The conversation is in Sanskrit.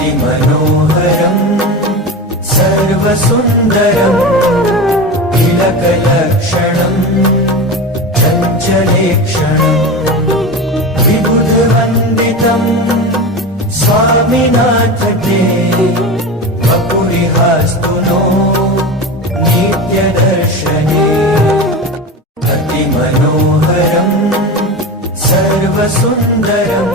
अतिमनोहरम् सर्वसुन्दरम् तिलकलक्षणम् चञ्चलेक्षणम् विबुधवन्दितम् स्वामिनाथ ते वपुरिहास्तु नो नित्यदर्शने अतिमनोहरम् सर्वसुन्दरम्